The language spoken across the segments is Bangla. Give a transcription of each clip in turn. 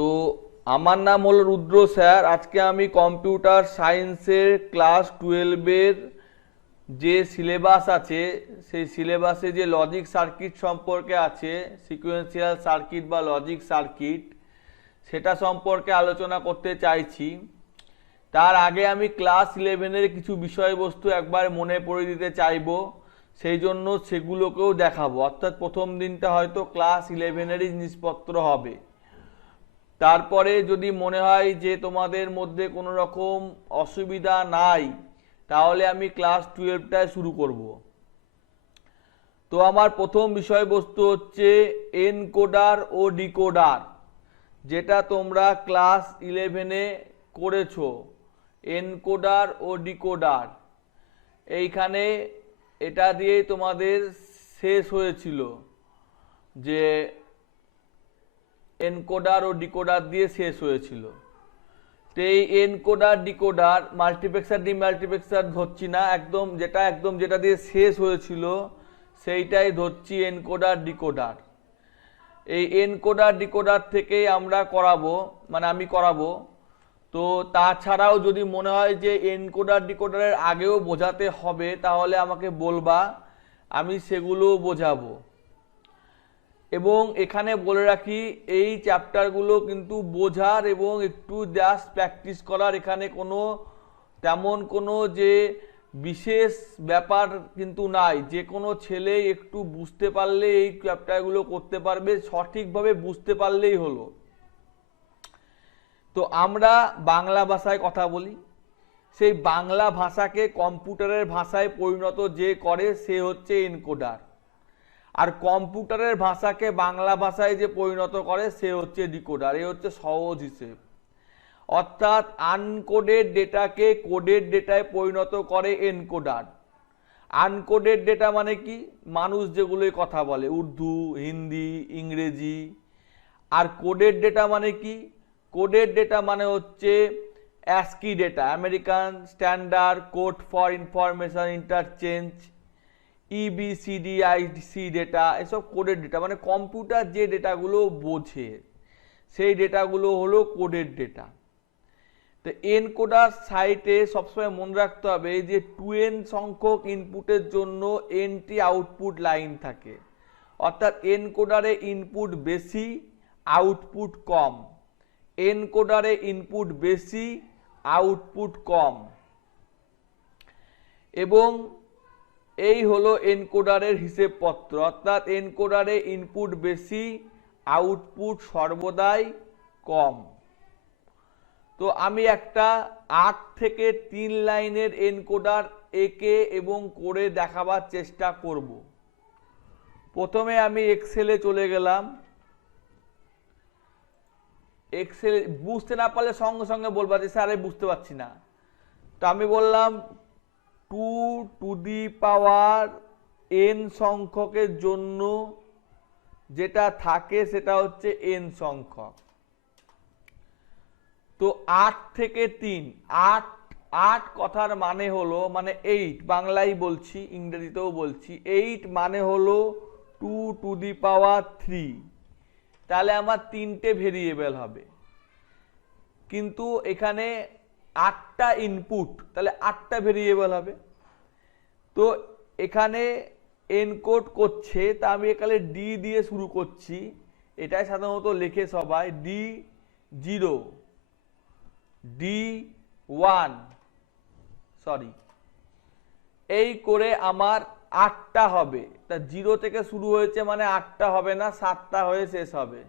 তো আমার নাম হলো রুদ্র স্যার। আজকে আমি কম্পিউটার সায়েন্সের ক্লাস 12-এর যে সিলেবাস আছে সেই সিলেবাসে যে লজিক সার্কিট সম্পর্কে আছে, সিকোয়েন্সিয়াল সার্কিট বা লজিক সার্কিট, সেটা সম্পর্কে আলোচনা করতে চাইছি। তার আগে আমি ক্লাস 11-এর কিছু বিষয়বস্তু একবার মনে পড়ে দিতে চাইবো, সেই জন্য সেগুলোকেও দেখাবো। অর্থাৎ প্রথম দিনটা হয়তো ক্লাস 11-এরই জিনিসপত্র হবে। তারপরে যদি মনে হয় যে তোমাদের মধ্যে কোনো রকম অসুবিধা নাই, তাহলে আমি ক্লাস 12টায় শুরু করব। তো আমার প্রথম বিষয়বস্তু হচ্ছে এনকোডার ও ডিকোডার, যেটা তোমরা ক্লাস 11-এ করেছো। এনকোডার ও ডিকোডার, এইখানে এটা দিয়েই তোমাদের শেষ হয়েছিল, যে এনকোডার ও ডিকোডার দিয়ে শেষ হয়েছিল। তো এই এনকোডার ডিকোডার মাল্টিপ্লেক্সার ডিমাল্টিপ্লেক্সার ধরছি না, যেটা দিয়ে শেষ হয়েছিল সেইটাই ধরছি, এনকোডার ডিকোডার। এই এনকোডার ডিকোডার থেকেই আমি করাবো। তো তাছাড়াও যদি মনে হয় যে এনকোডার ডিকোডারের আগেও বোঝাতে হবে, তাহলে আমাকে বলবা, আমি সেগুলোও বোঝাবো। এবং এখানে বলে রাখি, এই চ্যাপ্টারগুলো কিন্তু বোঝার এবং একটু জাস্ট প্র্যাকটিস করার, এখানে তেমন কোনো যে বিশেষ ব্যাপার কিন্তু নাই। যে কোনো ছেলে একটু বুঝতে পারলে এই চ্যাপ্টারগুলো করতে পারবে, সঠিকভাবে বুঝতে পারলেই হলো। তো আমরা বাংলা ভাষায় কথা বলি, সেই বাংলা ভাষাকে কম্পিউটারের ভাষায় পরিণত যে করে সে হচ্ছে এনকোডার, আর কম্পিউটারের ভাষাকে বাংলা ভাষায় যে পরিণত করে সে হচ্ছে ডিকোডার। এই হচ্ছে সহজ হিসেব। অর্থাৎ আনকোডেড ডেটাকে কোডেড ডেটায় পরিণত করে এনকোডার। আনকোডেড ডেটা মানে কি? মানুষ যেগুলোই কথা বলে, উর্দু, হিন্দি, ইংরেজি। আর কোডেড ডেটা মানে কি? কোডেড ডেটা মানে হচ্ছে ASCII data, American standard code for information interchange, EBCDIC data. এসব কোডেড ডেটা মানে কম্পিউটার যে ডেটাগুলো বোঝে সেই ডেটাগুলো হলো কোডেড ডেটা। তো এনকোডার সাইটে সবসময় মনে রাখতে হবে যে 2n সংখ্যক ইনপুটের জন্য nটি আউটপুট লাইন থাকে। অর্থাৎ এনকোডারে ইনপুট বেশি, আউটপুট কম। এনকোডারে ইনপুট বেশি, আউটপুট কম। এবং এই হলো এনকোডারের হিসেবপত্র। অর্থাৎ এনকোডারে ইনপুট বেশি, আউটপুট সর্বদাই কম। তো আমি একটা 8 থেকে 3 লাইনের এনকোডার এঁকে এবং করে দেখাবার চেষ্টা করব। প্রথমে আমি এক্সেলে চলে গেলাম। এক্সেল বুঝতে না পারলে সঙ্গে সঙ্গে বলবা যে স্যার আমি বুঝতে পারছি না। তো আমি বললাম 2n সংখ্যকের জন্য যেটা থাকে সেটা হচ্ছে n সংখ্যক। তো 8 থেকে 3, 8 কথার মানে হলো, মানে 8, বাংলায় বলছি, ইংরেজিতেও বলছি। 8 মানে হলো 2⁻3। তাহলে আমার 3টে ভেরিয়েবল হবে, কিন্তু এখানে 8টা ইনপুট, তাহলে 8টা ভেরিয়েবল হবে। তো এখানে এনকোড করছে, তা আমি এখানে ডি দিয়ে শুরু করছি। এটাই সাধারণত লেখে সবাই, D0, D1, এই করে আমার 8টা হবে। তা 0 থেকে শুরু হয়েছে মানে 8টা হবে না, 7টা হয়ে শেষ হবে।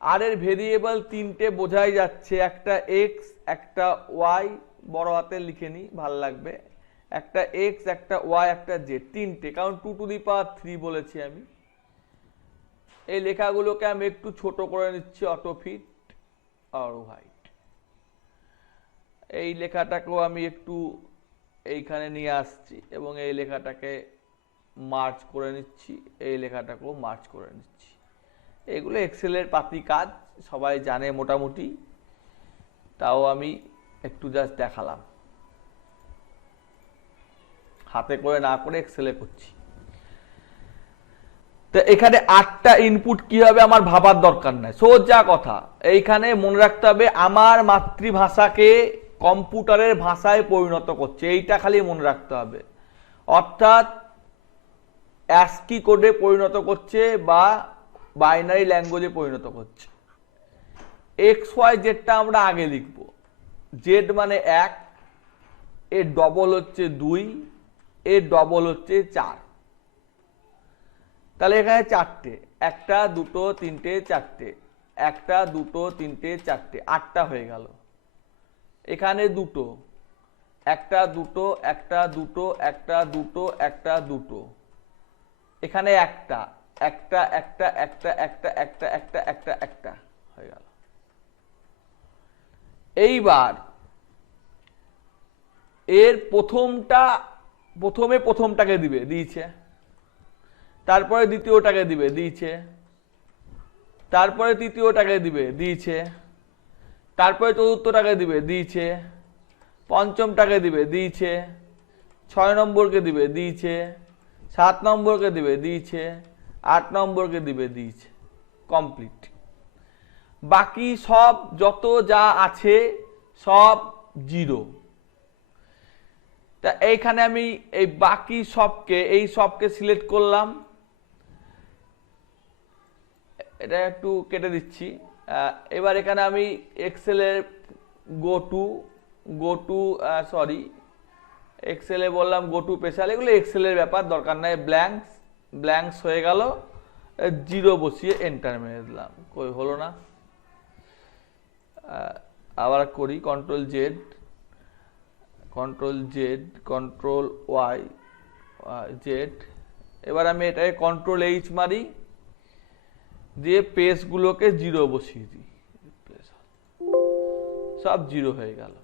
আর এর ভেরিয়েবল 3টে বোঝাই যাচ্ছে, একটা এক্স, একটা ওয়াই, বড় হাতে লিখে নি ভাল লাগবে, একটা এক্স, একটা ওয়াই, একটা জেড, 3টে, কারণ 2⁻3 বলেছি আমি। এই লেখাগুলোকে আমি একটু ছোট করে নিচ্ছি, অটোফিট আর হোয়াইট। এই লেখাটাকেও আমি একটু এইখানে নিয়ে আসছি এবং এই লেখাটাকে মার্জ করে নিচ্ছি, এই লেখাটাকেও মার্জ করে নিচ্ছি। এগুলো এক্সেলের পাতি কাজ, সবাই জানে মোটামুটি, তাও আমি একটু জাস্ট দেখালাম, হাতে করে না করে এক্সেলে করছি। তো এখানে 8টা ইনপুট কি হবে আমার ভাবার দরকার নাই, সোজা কথা। এইখানে মনে রাখতে হবে আমার মাতৃভাষাকে কম্পিউটারের ভাষায় পরিণত করছে, এইটা খালি মনে রাখতে হবে। অর্থাৎ অ্যাস্কি কোডে পরিণত করছে বা বাইনারি ল্যাঙ্গুয়েজে পরিণত করছে। এক্স ওয়াই জেডটা আমরা আগে লিখব। জেড মানে 1, এর ডবল হচ্ছে 2, এর ডবল হচ্ছে 4। তাহলে এখানে 4টে, 1টা 2টো 3টে 4টে, 1টা 2টো 3টে 4টে, 8টা হয়ে গেল। এখানে 2টো, 1টা 2টো 1টা 2টো 1টা 2টো 1টা 2টো, এখানে 1টা 1টা 1টা 1টা 1টা 1টা 1টা 1টা 1টা হয়ে গেল। এইবার এর প্রথমটাকে দিবে, দিয়েছে। তারপরে দ্বিতীয়টাকে দিবে, দিয়েছে। তারপরে তৃতীয়টাকে দিবে, দিয়েছে। তারপরে চতুর্থটাকে দিবে, দিয়েছে। পঞ্চমটাকে দিবে, দিয়েছে। 6 নম্বরকে দিবে, দিয়েছে। 7 নম্বরকে দিবে, দিয়েছে। 8 নম্বরকে দিবে, দিয়েছে। কমপ্লিট। বাকি সব যত যা আছে সব 0। তা এইখানে আমি এই বাকি সবকে সিলেক্ট করলাম। এটা একটু কেটে দিচ্ছি। এবার এখানে আমি এক্সেলের এক্সেলে বললাম গো টু স্পেশাল, এগুলো এক্সেলের ব্যাপার, দরকার নাই। ব্ল্যাঙ্কস হয়ে গেল, 0 বসিয়ে এন্টার মেরে দিলাম। কই হলো না, আবার করি। Control Z, control Y, Z. এবার আমি এটাকে কন্ট্রোল এইচ মারি, দিয়ে পেজগুলোকে 0 বসিয়ে দিই, সব 0 হয়ে গেল।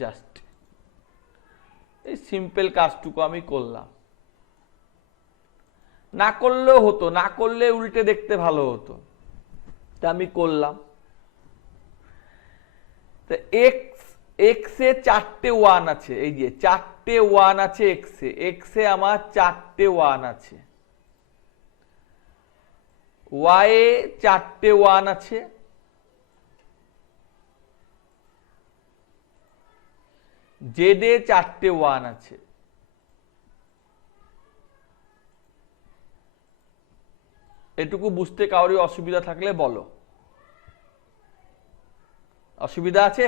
জাস্ট এই সিম্পল কাজটুকু আমি করলাম। না করলেও হতো, না করলে উল্টে দেখতে ভালো হতো, তা আমি করলাম। তো এক্স এ 4টে 1 আছে, এই যে 4টে 1 আছে এক্সে আমার 4টে 1 আছে। ওয়াই এ 4টে 1 আছে, জেড এ 4টে 1 আছে। এটুকু বুঝতে কারোর অসুবিধা থাকলে বলো। অসুবিধা আছে?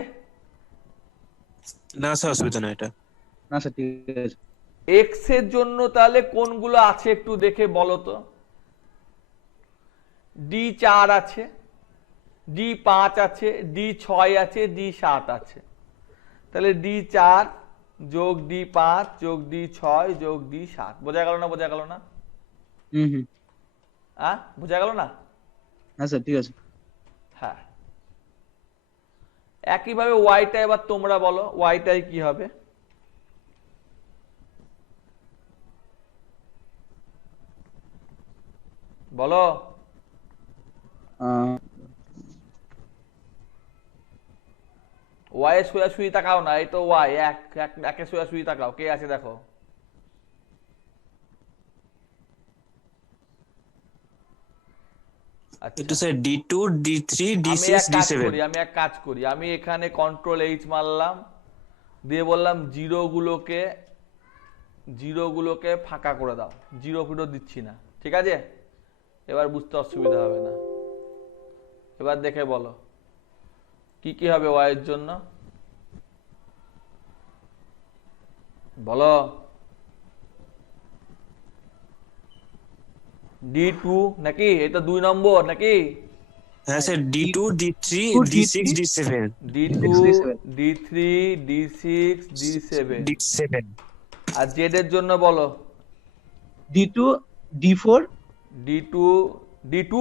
না স্যার, অসুবিধা না। এটা না স্যার, ঠিক আছে। এক্স এর জন্য তাহলে কোনগুলো আছে একটু দেখে বলো তো। D4 আছে, D5 আছে, D6 আছে, D7 আছে। তাহলে D4 যোগ D5 যোগ D6 যোগ D7, বোঝা গেল না? বোঝা গেল না? বোঝা গেল না? হ্যাঁ স্যার, ঠিক আছে। হ্যাঁ, একইভাবে ওয়াইটা এবার তোমরা বলো, ওয়াইটাই কি হবে? বলো। ওয়াই সোজাসুজি তাকাও না, এই তো ওয়াই একে সোজাসুজি তাকাও, কে আছে দেখো। এটা sir D2 D3 D6 D7। আমি এক কাজ করি, আমি এখানে কন্ট্রোল এইচ মারলাম, দিয়ে বললাম জিরোগুলোকে ফাঁকা করে দাও, 0 ফিরো দিচ্ছি না। ঠিক আছে, এবার বুঝতে অসুবিধা হবে না। এবার দেখে বলো কি কি হবে ওয়াই এর জন্য, বলো। D2 নাকি? এটা 2 নম্বর নাকি? হ্যাঁ sir, D2 D3 D6 D7 D2 D3 D6 D7। আর জেড এর জন্য বলো। D2 D4 D2 D2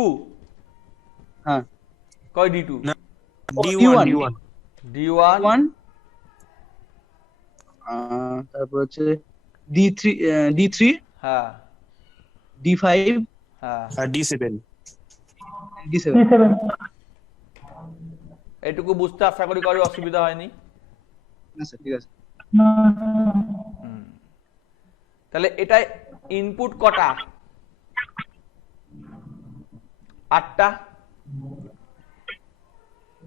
হ্যাঁ, কয় D2? না, D1 D1 তারপর হচ্ছে D3 হ্যাঁ D5 হ্যাঁ আর D7। D7। এটুকু বুঝতে আশা করি কারো অসুবিধা হয়নি। না স্যার, ঠিক আছে। তাহলে এটা ইনপুট কটা? 8টা।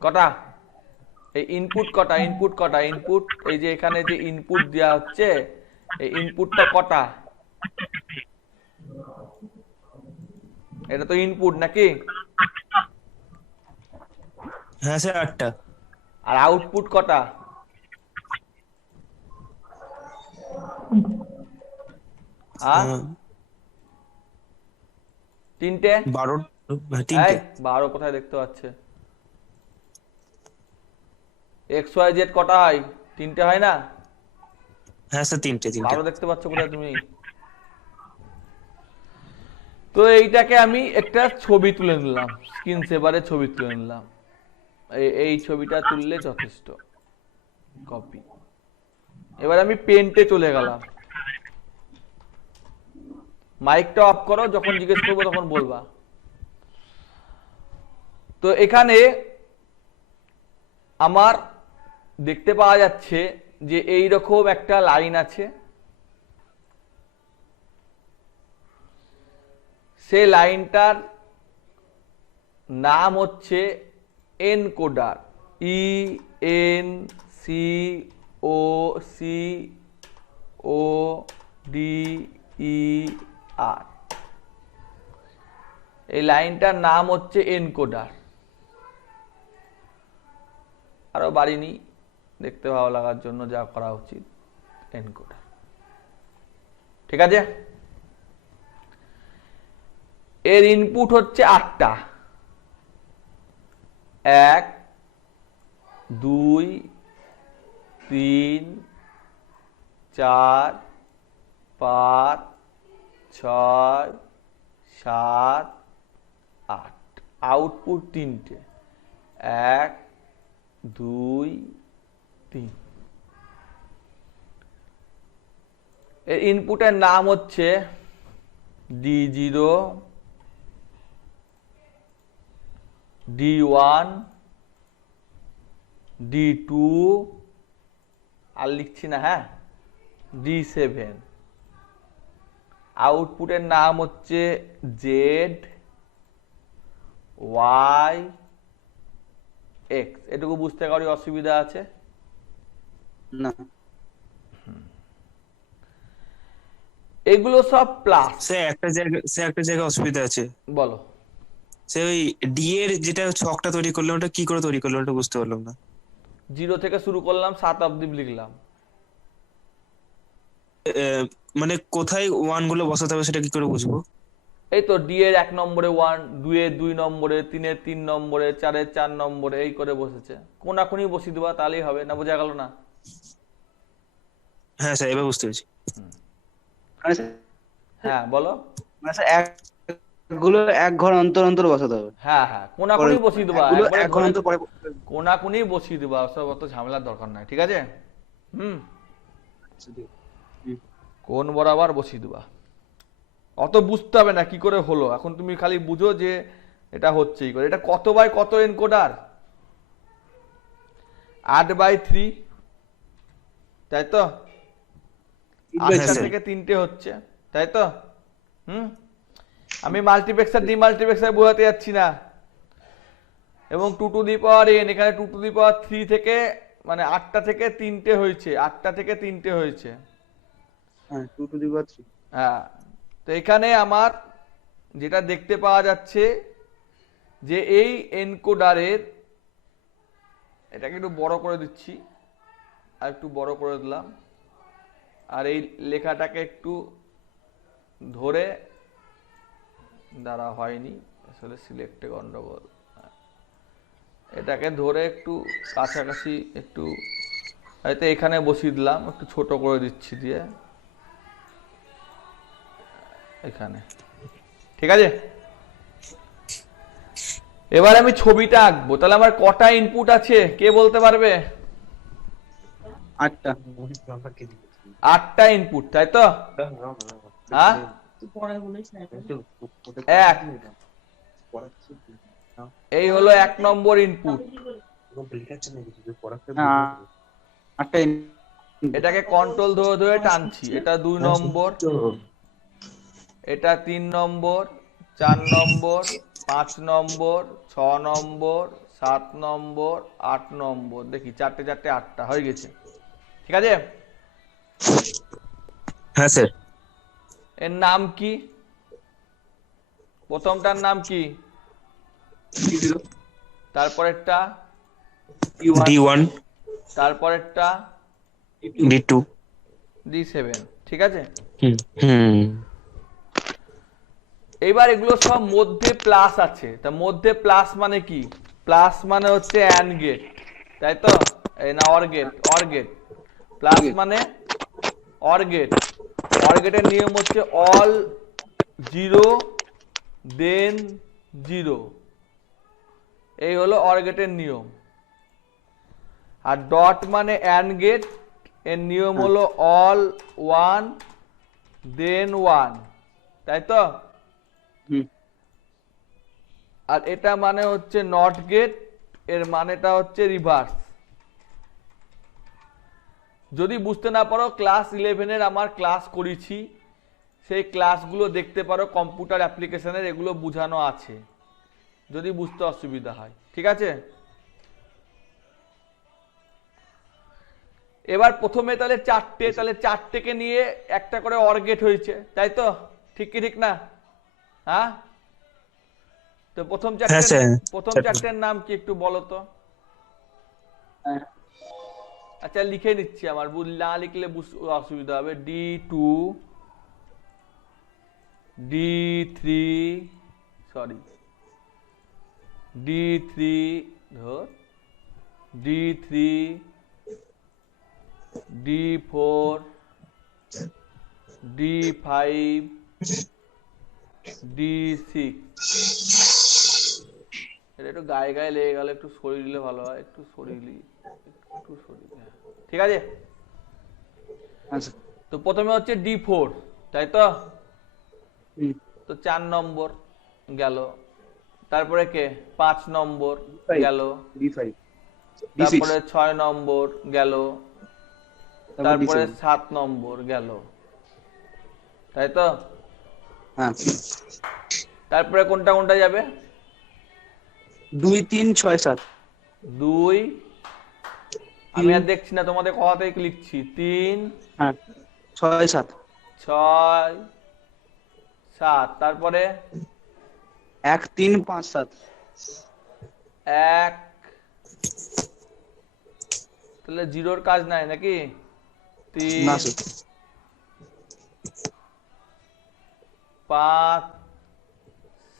কটা? এই ইনপুট কটা? ইনপুট কটা? ইনপুট এই যে এখানে যে ইনপুট দেওয়া হচ্ছে, এই ইনপুটটা কটা? এটা তো ইনপুট নাকি? হ্যাঁ স্যার 8টা। আর আউটপুট কটা? হ্যাঁ, 3টে। 12, এই 3টে। 12 কোথায় দেখতে পাচ্ছে? এক্স ওয়াই জেড কটা হয়? 3টে হয় না? হ্যাঁ স্যার 3টে। 12 দেখতে পাচ্ছ কোথায় তুমি? তো এইটাকে আমি একটা ছবি তুলে নিলাম, স্ক্রিন সেভারে ছবি তুলে নিলাম। এই ছবিটা তুললে যথেষ্ট। কপি। এবার আমি পেন্টে চলে গেলাম। মাইকটা অফ করো, যখন জিজ্ঞেস করবো তখন বলবা। তো এখানে আমার দেখতে পাওয়া যাচ্ছে যে এই রকম একটা লাইন আছে, সেই লাইনটার নাম হচ্ছে এনকোডার। ENCODER। এই লাইনটার নাম হচ্ছে এনকোডার। আরো বাড়িনি, দেখতে ভালো লাগার জন্য যা করা উচিত, এনকোডার। ঠিক আছে? এর ইনপুট হচ্ছে 8টা। 1 2 3 4 5 6 7 8। আউটপুট 3টে। 1 2 3। এর ইনপুটের নাম হচ্ছে D0, D1, D2, আর লিখছি না, হ্যাঁ, D7। আউটপুটের নাম হচ্ছে Z, Y, X। এটুকু বুঝতে কারো অসুবিধা আছে? না এগুলো সব প্লাস। স্যার একটা জায়গায় অসুবিধা আছে। বলো। স্যার ওই ডি এর যেটা ছকটা তৈরি করলাম ওটা কি করে তৈরি করলাম ওটা বুঝতে পারলাম না। 0 থেকে শুরু করলাম, 7 অব্দি লিখলাম। মানে কোথায় ওয়ান গুলো বসাতে হবে সেটা কি করে বুঝবো? এই তো ডি এর 1 নম্বরে 1, 2 এর 2 নম্বরে, 3 এর 3 নম্বরে, 4 এর 4 নম্বরে, এই করে বসেছে। কোনাকুনি বসিয়ে দেবা, তাহলেই হবে। না বোঝা গেল না? হ্যাঁ স্যার এবার বুঝতে পেরেছি। মানে স্যার- হ্যাঁ বলো। মানে স্যার গুলো এক ঘর অন্তর অন্তর বসাতে হবে। হ্যাঁ হ্যাঁ, কোনাকুনি বসিয়ে দেবা, এগুলো একবারে এক ঘর অন্তর পরে কোনাকুনি বসিয়ে দেবা, সব অত ঝামেলার দরকার নাই। ঠিক আছে? কোন বরাবর বসিয়ে দেবা, অত বুঝতে হবে না কি করে হলো। এখন তুমি খালি বুঝো যে এটা হচ্ছে এই করে। এটা কত বাই কত এনকোডার? 8/3, তাই তো? 8টা থেকে 3টে হচ্ছে, তাই তো? আমি মাল্টিপ্লেক্সার ডিমাল্টিপ্লেক্সার বোঝাতে যাচ্ছি না। এবং 2 টু দি পাওয়ার n, এখানে 2 টু দি পাওয়ার 3 থেকে, মানে 8টা থেকে 3টে হয়েছে, 8টা থেকে 3টে হয়েছে। হ্যাঁ 2 টু দি পাওয়ার 3। হ্যাঁ, তো এখানে আমার যেটা দেখতে পাওয়া যাচ্ছে যে এই এনকোডারের, এটাকে একটু বড় করে দিচ্ছি, আর একটু বড় করে দিলাম, আর এই লেখাটাকে একটু ধরে, দ্বারা হয়নি আসলে, সিলেক্টে গন্ডগোল, এটাকে ধরে একটু কাছাকাছি, একটু হয়তো এখানে বসিয়ে দিলাম, একটু ছোট করে দিচ্ছি দিয়ে এখানে। ঠিক আছে? এবার আমি ছবিটা আঁকবো। তাহলে আমার কটা ইনপুট আছে কে বলতে পারবে? 8টা। 8টা ইনপুট, তাই তো? হ্যাঁ, 1, এই হলো 1 নম্বর ইনপুট। 8টা এটাকে কন্ট্রোল ধরে ধরে টানছি। এটা 2 নম্বর, এটা 3 নম্বর, 4 নম্বর, 5 নম্বর, 6 নম্বর, 7 নম্বর, 8 নম্বর, দেখি 4টে 4টে 8টা হয়ে গেছে। ঠিক আছে, হ্যাঁ স্যার। এর নাম কি? প্রথমটার নাম কি? D0, তারপরেরটা? D1, D1, তারপরেরটা? D2। D7। ঠিক আছে, হুম হুম। এবার এগুলো সব মধ্যে প্লাস আছে, তা মধ্যে প্লাস মানে কি? প্লাস মানে হচ্ছে অ্যান্ড গেট, তাই তো? এই না, OR gate, OR gate. Plus মানে অর গেট। অর গেটের নিয়ম হচ্ছে অল জিরো দেন জিরো, এই হলো অর গেটের নিয়ম। আর ডট মানে অ্যান্ড গেট, এর নিয়ম হলো অল ওয়ান দেন ওয়ান, তাই তো? হুম, আর এটা মানে হচ্ছে নট গেট, এর মানেটা হচ্ছে রিভার্স। যদি বুঝতে না পারো, ক্লাস 11-এর আমার ক্লাস করেছি, সেই ক্লাসগুলো দেখতে পারো, কম্পিউটার অ্যাপ্লিকেশনের এগুলো বোঝানো আছে, যদি বুঝতে অসুবিধা হয়। ঠিক আছে, এবার প্রথমে তাহলে চারটে, তাহলে চারটেকে নিয়ে একটা করে অর গেট হয়েছে, তাই তো? ঠিক কি ঠিক না? হ্যাঁ, তো প্রথম হ্যাঁ চারটের, স্যার। প্রথম চারটের নাম কি একটু বলো তো? হ্যাঁ, আচ্ছা লিখে নিচ্ছি, আমার না লিখলে অসুবিধা হবে। D2, D3, সরি, D3, ধর, D3, D4, D5, D6। এটা একটু গায়ে গায়ে লেগে গেল, একটু সরিয়ে দিলে ভালো হয়, একটু সরিয়ে দিই, একটু সরিয়ে দিই, হ্যাঁ। ঠিক আছে, আচ্ছা, তো প্রথমে হচ্ছে D4, তাই তো? হুম, তো 4 নম্বর গেল। তারপরে কে? 5 নম্বর D5, গেল। D5, D6, তারপরে 6 নম্বর গেল। তারপর তারপরে D7, 7 নম্বর গেল, তাই তো? হ্যাঁ, তারপরে কোনটা কোনটা যাবে? 2, 3, 6, 7, 2, আমি 3, আর দেখছি না, তোমাদের কথাতেই লিখছি। 3, হ্যাঁ, 6, 7, 6, 7। তারপরে 1, 3, 5, 7, 1, তাহলে জিরোর কাজ নাই নাকি? না 3, স্যার, 5,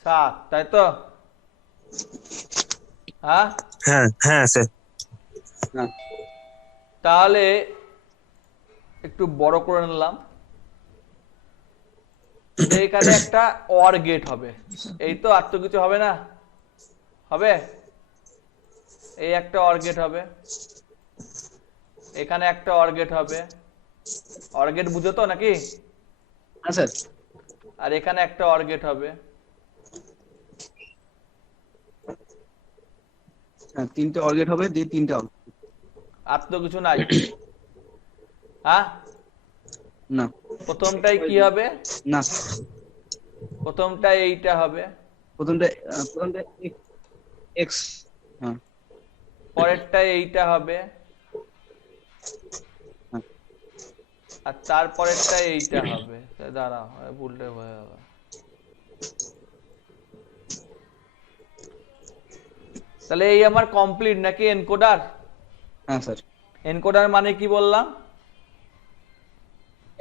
7, তাই তো? হ্যাঁ, হ্যাঁ হ্যাঁ স্যার। হ্যাঁ, তাহলে একটু বড় করে নিলাম। এইখানে একটা অর গেট হবে, এই তো, আর তো কিছু হবে না? হবে, এই একটা অর গেট হবে, এখানে একটা অর গেট হবে। অর গেট বুঝো তো নাকি? হ্যাঁ স্যার, আর এখানে একটা অর গেট হবে। হ্যাঁ, 3টে অর গেট হবে, দিয়ে 3টে অর, আর তো কিছু নাই। হ্যাঁ, না, প্রথমটাই কি হবে? না, প্রথমটাই এইটা হবে, প্রথমটা X, হ্যাঁ, পরেরটাই এইটা হবে, হ্যাঁ, আর তারপরেরটাই এইটা হবে। দাঁড়াও, ভুলটা হয়ে যাবে। তাহলে এই আমার কমপ্লিট নাকি এনকোডার? হ্যাঁ স্যার। এনকোডার মানে কি বললাম?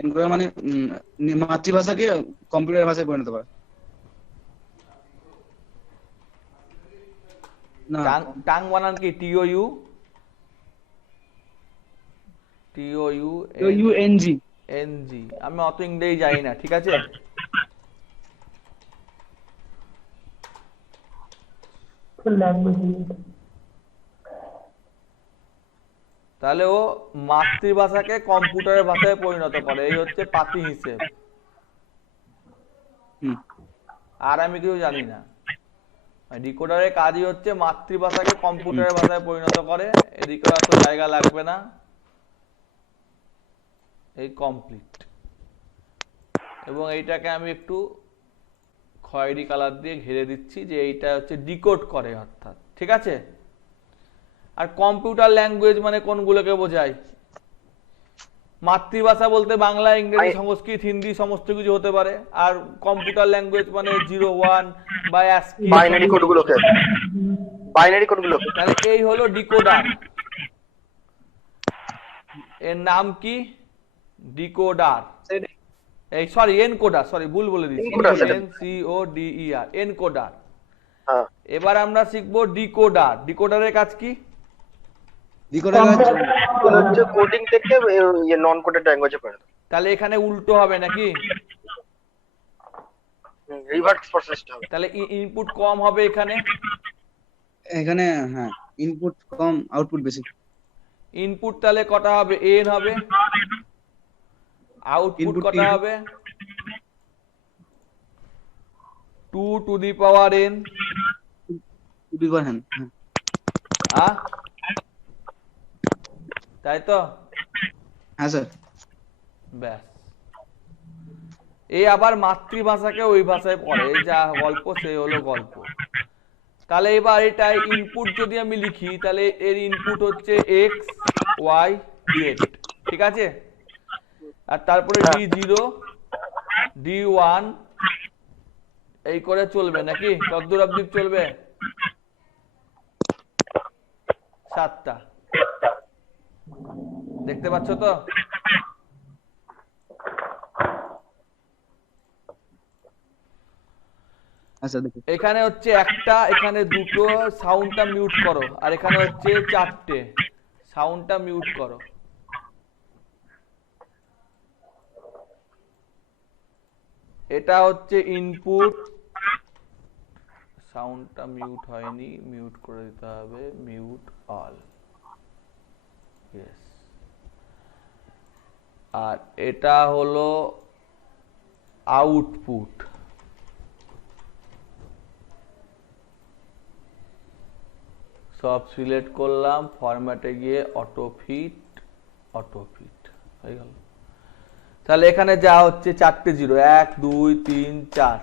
এনকোডার মানে মাতৃভাষাকে কম্পিউটার ভাষায় পরিণত করা। না, টাং, টাং বানান কি? TOU, TOU, UNG, NG। আমি অত ইংরেজি জানি না, ঠিক আছে? তাহলে ও মাতৃভাষাকে কম্পিউটারের ভাষায় পরিণত করে, এই হচ্ছে পাতি হিসেব। হুম, আর আমি কিছু জানি না। ডিকোডারের কাজই হচ্ছে মাতৃভাষাকে কম্পিউটারের ভাষায় পরিণত করে, এদিকে এত জায়গা লাগবে না, এই কমপ্লিট। এবং এইটাকে আমি একটু খয়েরি কালার দিয়ে ঘিরে দিচ্ছি যে এইটা হচ্ছে ডিকোড করে অর্থাৎ, ঠিক আছে। আর কম্পিউটার ল্যাঙ্গুয়েজ মানে কোনগুলোকে বোঝায়? মাতৃভাষা বলতে বাংলা, ইংরেজি, সংস্কৃত, হিন্দি সমস্ত কিছু হতে পারে। আর কম্পিউটার ল্যাঙ্গুয়েজ মানে 0 1 বা ASCII, বাইনারি কোডগুলোকে, বাইনারি কোডগুলোকে। তাহলে এই হলো ডিকোডার। এর নাম কি? ডিকোডার। এই সরি এনকোডার, সরি ভুল বলে দিচ্ছি, Encoder সেটা। NCODER, encoder. হ্যাঁ, এবার আমরা শিখবো ডিকোডার। ডিকোডারের কাজ কি? ডিকোডার হচ্ছে কোডিং থেকে নন কোডেড ল্যাঙ্গুয়েজে করে দেয়, তাহলে এখানে উল্টো হবে নাকি? রিভার্স প্রসেসটা হবে। তাহলে ইনপুট কম হবে এখানে, এখানে হ্যাঁ ইনপুট কম আউটপুট বেশি। ইনপুট তাহলে কটা হবে? n হবে। আউটপুট Input কটা input। হবে? 2 টু দি পাওয়ার n। বিগর হ্যাঁ হ্যাঁ, তাই তো? হ্যাঁ স্যার। ব্যাস। এই আবার মাতৃভাষাকে ওই ভাষায় পড়ে, এই যা গল্প সেই হলো গল্প। তাহলে এবার এটা ইনপুট যদি আমি লিখি, তাহলে এর ইনপুট হচ্ছে x y z, ঠিক আছে। আর তারপরে d0 d1 এই করে চলবে নাকি? কতদূর অবধি চলবে? 7টা। দেখতে পাচ্ছ তো? আচ্ছা দেখুন এখানে হচ্ছে একটা, এখানে দুটো, সাউন্ডটা মিউট করো। আর এখানে হচ্ছে 4টে, সাউন্ডটা মিউট করো। এটা হচ্ছে ইনপুট, সাউন্ডটা মিউট হয়নি, মিউট করে দিতে হবে, মিউট অল, ইয়েস। আর এটা হলো আউটপুট। সব সিলেক্ট করলাম, ফরম্যাটে গিয়ে অটো ফিট হয়ে গেল। তাহলে এখানে যা হচ্ছে 4টে 0, 1 2 3 4,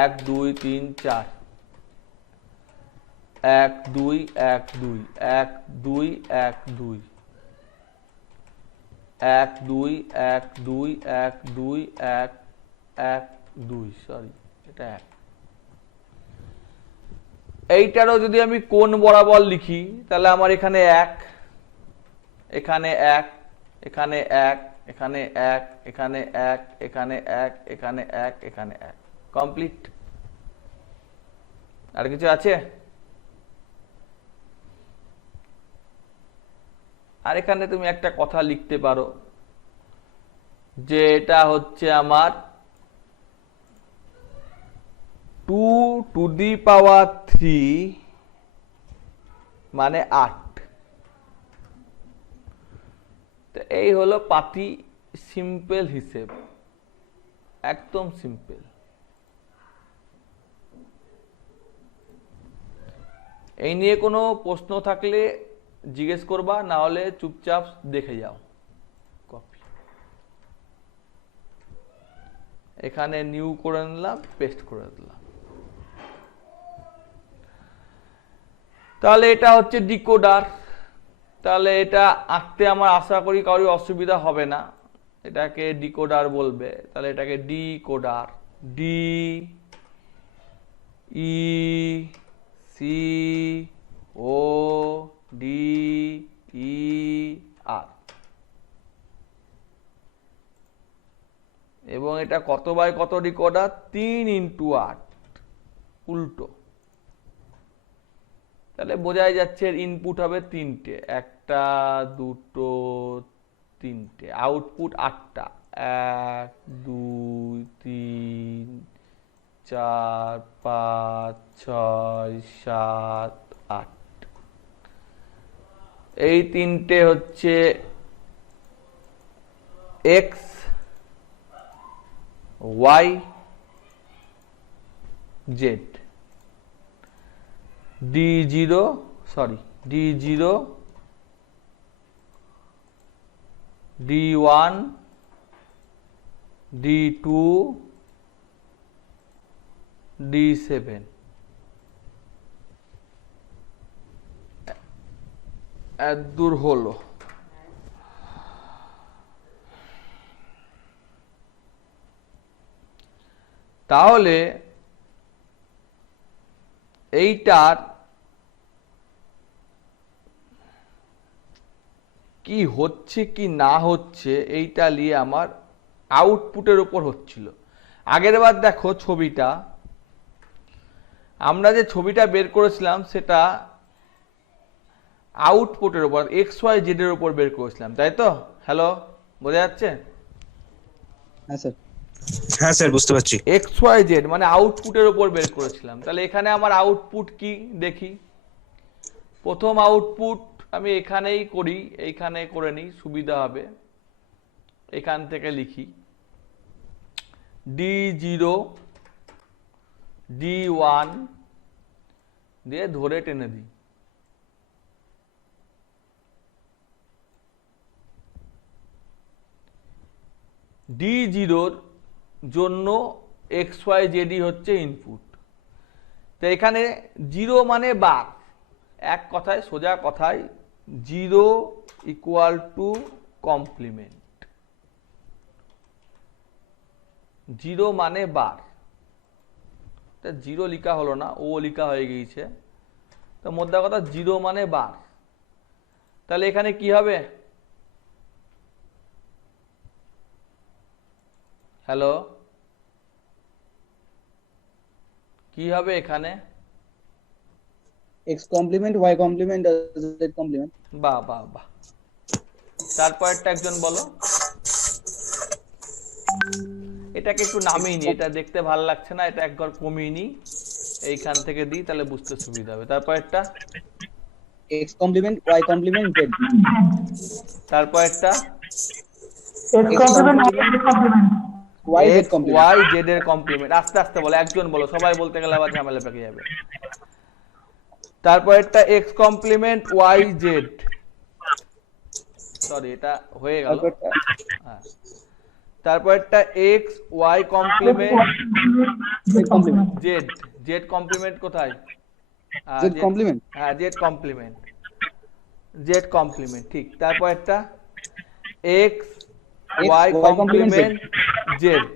1 2 3 4, 1 2 1 2, 1 2 1 2, 1 2 1 2, 1 2 1 1 2, সরি এটা 1। এইটারও যদি আমি কোণ বরাবর লিখি, তাহলে আমার এখানে 1, এখানে 1, এখানে 1, এখানে 1, এখানে 1, এখানে 1, এখানে 1, এখানে 1, কমপ্লিট। আর কিছু আছে? আর এখানে তুমি একটা কথা লিখতে পারো যে এটা হচ্ছে আমার 2 টু দি পাওয়ার 3 মানে 8। তো এই হলো পাতি সিম্পল হিসেব, একদম সিম্পল। এই নিয়ে কোনো প্রশ্ন থাকলে জিজ্ঞেস করবা, না হলে চুপচাপ দেখে যাও। কপি, এখানে নিউ করে নিলাম, পেস্ট করে দিলাম। তাহলে এটা হচ্ছে ডিকোডার। তাহলে এটা আঁকতে আমার আশা করি কারোর অসুবিধা হবে না, এটাকে ডিকোডার বলবে। তাহলে এটাকে ডিকোডার, ডি ই সি ও ডি ই আর। এবং এটা কত বাই কত ডিকোডার? 3 × 8, উল্টো। তাহলে বোঝাই যাচ্ছে এর ইনপুট হবে 3টে, 1টা 2টো 3টে, আউটপুট 8টা, 1 2 3 4 5 6 7 8। এই 3টে হচ্ছে x Y Z. D0 sorry D0 D1 D2 D7 এত দূর হলো। তাহলে এইটার কি হচ্ছে কি না হচ্ছে এইটা নিয়ে আমার আউটপুটের উপর হচ্ছিল। আগের বার দেখো ছবিটা, আমরা যে ছবিটা বের করেছিলাম সেটা আউটপুটের উপর এক্স ওয়াই জেড এর উপর বের করেছিলাম, তাই তো? হ্যালো, বোঝা যাচ্ছে? হ্যাঁ স্যার। হ্যাঁ স্যার, বুঝতে পারছি। এক্স ওয়াই জেড মানে আউটপুটের উপর বের করেছিলাম। তাহলে এখানে আমার আউটপুট কি দেখি। প্রথম আউটপুট আমি এখানেই করি, এইখানে করে নিই, সুবিধা হবে। এখান থেকে লিখি D0 D1 দিয়ে ধরে টেনে দিই। D0 জন্য এক্স ওয়াই জেডই হচ্ছে ইনপুট। তো এখানে 0 মানে বার, এক কথায় সোজা কথায় 0 ইকুয়াল টু কমপ্লিমেন্ট। 0 মানে বার, 0 লিখা হলো না, ও লিখা হয়ে গিয়েছে। তো মোদ্দা কথা 0 মানে বার। তাহলে এখানে কি হবে? হ্যালো, কি হবে এখানে? X complement Y complement Z complement. বাহ বাহ বাহ। তারপরটা একজন বলো। এটাকে একটু নামিয়ে নি, এটা দেখতে ভালো লাগছে না, এটা একবার কমিয়ে নি, এইখান থেকে দিই, তাহলে বুঝতে সুবিধা হবে। তারপরটা X complement Y complement Z. তারপরটা X complement Y Z X complement. Y Z এর কমপ্লিমেন্ট। আস্তে আস্তে বলো, একজন বলো, সবাই বলতে গেলে আবার ঝামেলা পেকে যাবে। তারপরটা X complement Y Z, sorry এটা হয়ে গেল। হ্যাঁ, তারপরটা X Y complement Z. Z complement কোথায়? Z complement. হ্যাঁ, জেড কমপ্লিমেন্ট, জেড কমপ্লিমেন্ট, ঠিক। তারপরটা এক্স ওয়াই কমপ্লিমেন্ট জেড।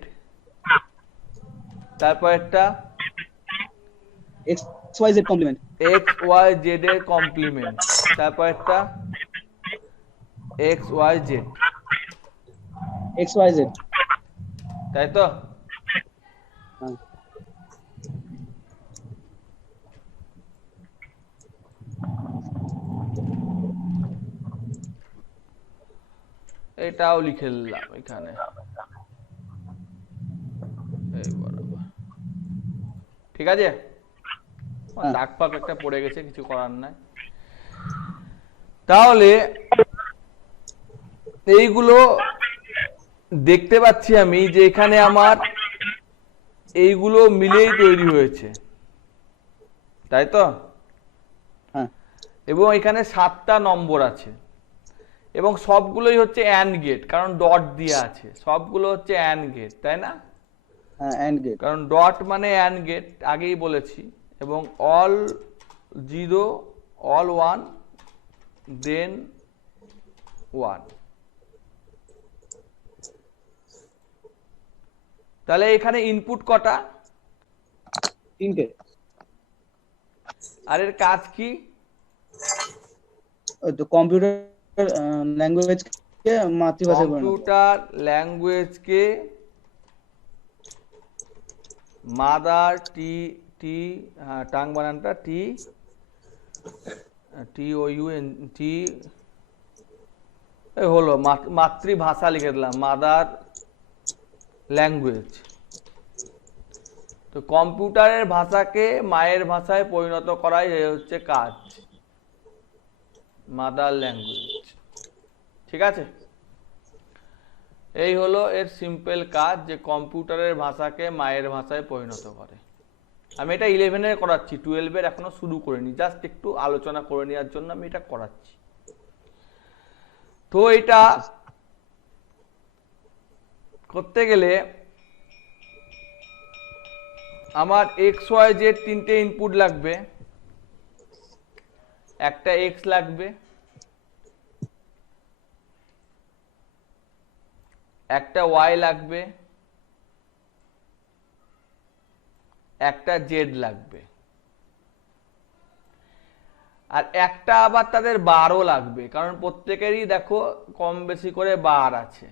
তারপরটা X Y Z complement. X Y Z এর কমপ্লিমেন্ট। তারপরটা X Y Z, X Y Z, তাই তো? হ্যাঁ। এটাও লিখে নিলাম এখানে, এই বরাবর, ঠিক আছে? দাগ ফাগ একটা পড়ে গেছে, কিছু করার নাই। তাহলে এইগুলো দেখতে পাচ্ছি আমি যে এখানে আমার এইগুলো মিলেই তৈরি হয়েছে, তাই তো? হ্যাঁ। এবং এখানে 7টা নম্বর আছে এবং সবগুলোই হচ্ছে অ্যান্ড গেট, কারণ ডট দিয়ে আছে। সবগুলো হচ্ছে অ্যান্ড গেট, তাই না? হ্যাঁ, এন্ড গেট। কারণ ডট মানে অ্যান্ড গেট, আগেই বলেছি। এবং অল 0 অল 1 দেন 1। তাহলে এখানে ইনপুট কটা? 3টে। আর এর কাজ কি? ওই তো কম্পিউটার ল্যাঙ্গুয়েজ কে মাতৃভাষায় পরিণত। কম্পিউটার ল্যাঙ্গুয়েজকে মাদার টি টি হ্যাঁ, টাং বানানটা টি টি ও ইউ এন টি হলো, মাতৃভাষা লিখে দিলাম, মাদার ল্যাঙ্গুয়েজ। তো কম্পিউটারের ভাষাকে মায়ের ভাষায় পরিণত করাই হচ্ছে কাজ, মাদার ল্যাঙ্গুয়েজ, ঠিক আছে? এই হলো এর সিম্পল কাজ, যে কম্পিউটারের ভাষাকে মায়ের ভাষায় পরিণত করে। আমি এটা 11-এর করাচ্ছি, 12-এর এখনো শুরু করিনি, জাস্ট একটু আলোচনা করে নেওয়ার জন্য আমি এটা করাচ্ছি। তো এটা করতে গেলে আমার এক্স ওয়াই জেড তিনটে ইনপুট লাগবে, একটা এক্স লাগবে, একটা ওয়াই লাগবে, একটা জেড লাগবে, আর একটা আবার তাদের বারও লাগবে, কারণ প্রত্যেকেরই দেখো কম বেশি করে বার আছে।